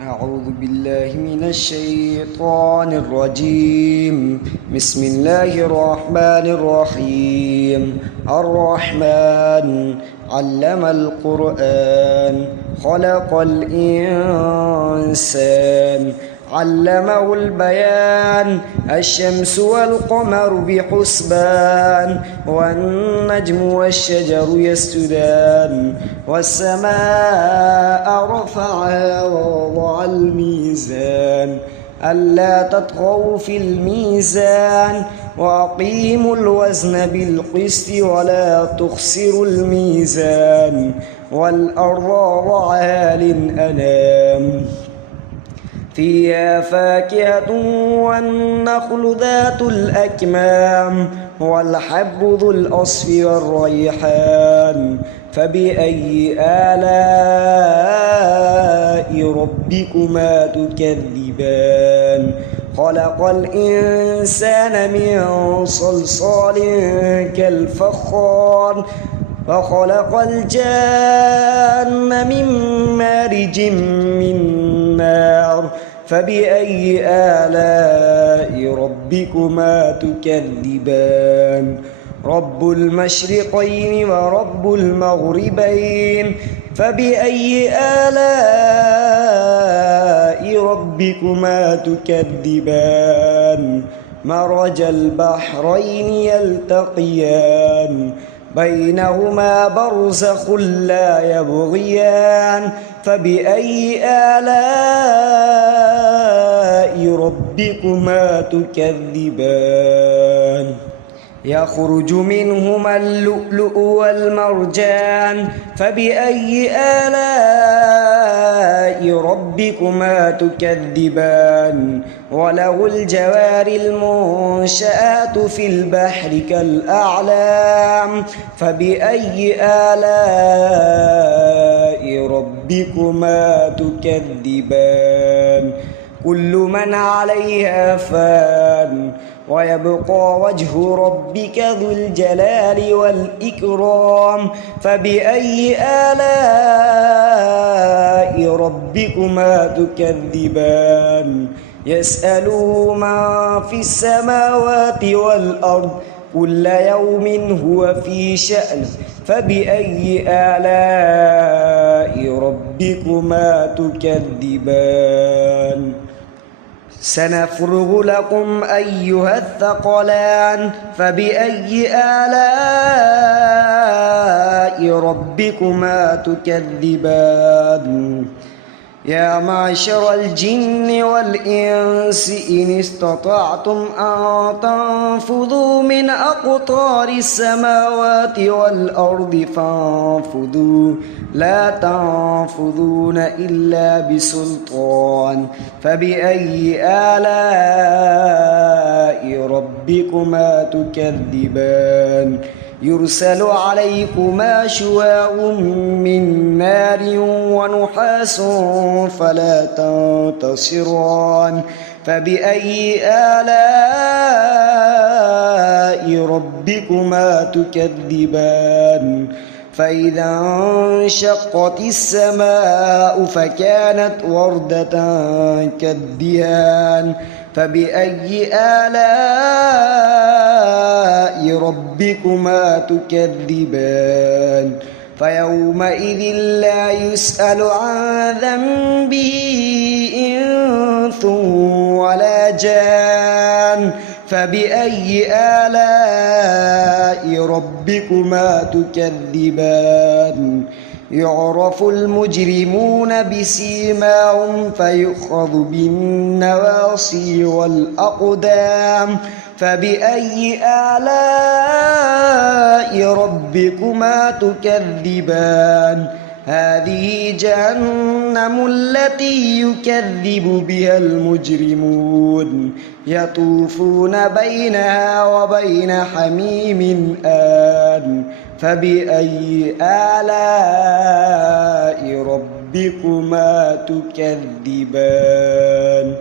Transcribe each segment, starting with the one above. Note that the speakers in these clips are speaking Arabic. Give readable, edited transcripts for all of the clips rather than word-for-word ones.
أعوذ بالله من الشيطان الرجيم. بسم الله الرحمن الرحيم. الرحمن علم القرآن خلق الإنسان علمه البيان. الشمس والقمر بحسبان والنجم والشجر يسجدان والسماء رفعها ووضع الميزان ألا تطغوا في الميزان وأقيموا الوزن بالقسط ولا تخسروا الميزان والأرض وضعها للأنام فيها فاكهة والنخل ذات الأكمام والحب ذو الأصف والريحان فبأي آلاء ربكما تكذبان خلق الإنسان من صلصال كالفخار وخلق الجان من مارج من نار فبأي آلاء ربكما تكذبان رب المشرقين ورب المغربين فبأي آلاء ربكما تكذبان مرج البحرين يلتقيان بينهما برزخ لا يبغيان فبأي آلاء ربكما تكذبان يخرج منهما اللؤلؤ والمرجان فبأي آلاء ربكما تكذبان وله الجوار المنشآت في البحر كالأعلام فبأي آلاء ربكما تكذبان كل من عليها فان ويبقى وجه ربك ذو الجلال والإكرام فبأي آلاء ربكما تكذبان يسأله من في السماوات والأرض كل يوم هو في شأن فبأي آلاء ربكما تكذبان سنفرغ لكم أيها الثقلان فبأي آلاء ربكما تكذبان يا معشر الجن والإنس إن استطعتم أن تنفذوا من أقطار السماوات والأرض فانفذوا لا تنفذون إلا بسلطان فبأي آلاء ربكما تكذبان يرسل عليكما شواظ من نار ونحاس فلا تنتصران فبأي آلاء ربكما تكذبان فإذا انشقت السماء فكانت وردة كالدهان فبأي آلاء ربكما تكذبان فيومئذ لا يسأل عن ذنبه إنس ولا جان فبأي آلاء ربكما تكذبان يعرف المجرمون بسيماهم فيؤخذ بالنواصي والأقدام فبأي آلاء ربكما تكذبان هذه جهنم التي يكذب بها المجرمون يطوفون بينها وبين حميم آن فبأي آلاء ربكما تكذبان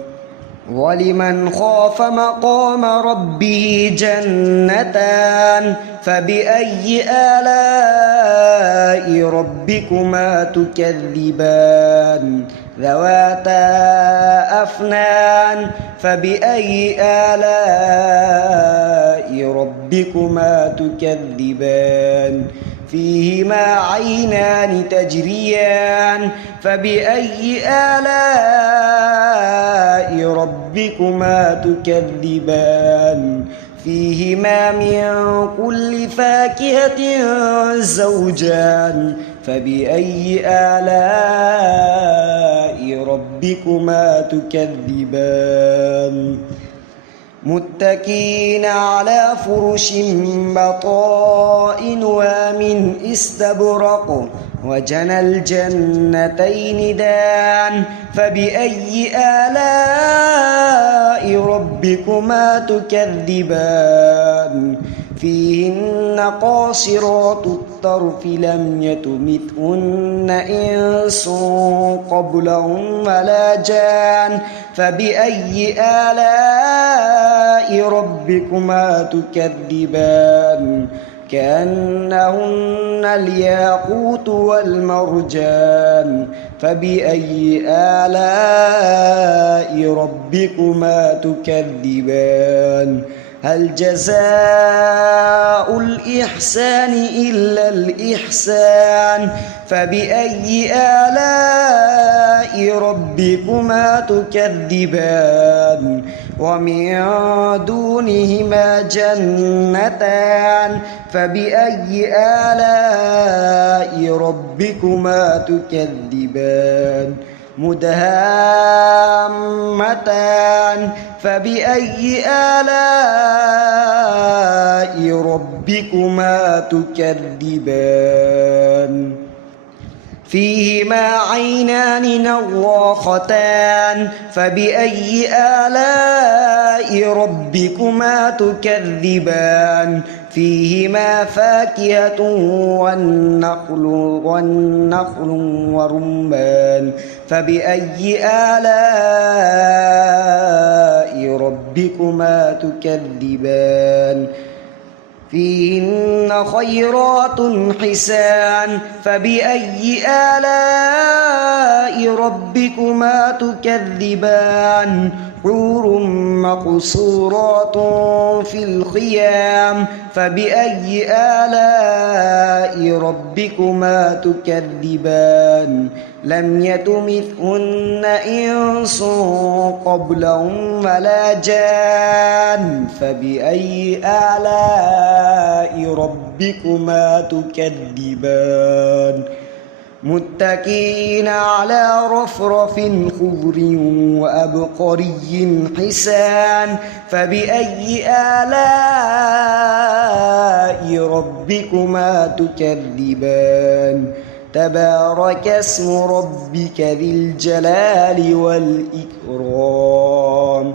ولمن خاف مقام ربه جنتان فبأي آلاء ربكما تكذبان ذواتا أفنان فبأي آلاء ربكما تكذبان فيهما عينان تجريان فبأي آلاء ربكما تكذبان فيهما من كل فاكهة زوجان فبأي آلاء ربكما تكذبان متكئين على فرش بطائنها من استبرق وجنى الجنتين دان فبأي آلاء ربكما تكذبان فيهن قاصرات الطرف لم يطمثهن إنس قبلهم ولا جان فبأي آلاء ربكما تكذبان كأنهن الياقوت والمرجان فبأي آلاء ربكما تكذبان هل جزاء الإحسان إلا الإحسان فبأي آلاء ربكما تكذبان ومن دونهما جنتان فبأي آلاء ربكما تكذبان مدهامتان فبأي آلاء ربكما تكذبان فيهما عينان نضاختان فبأي آلاء ربكما تكذبان فيهما فاكهة والنخل ورمان فبأي آلاء ربكما تكذبان فيهن خيرات حسان فبأي آلاء ربكما تكذبان حور مقصورات في الخيام فبأي آلاء ربكما تكذبان لم يطمثهن إنس قبلهم ولا جان فبأي آلاء ربكما تكذبان متكئين على رفرف خضر وأبقري حسان فبأي آلاء ربكما تكذبان تبارك اسم ربك ذي الجلال والإكرام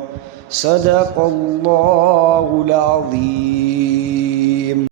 صدق الله العظيم.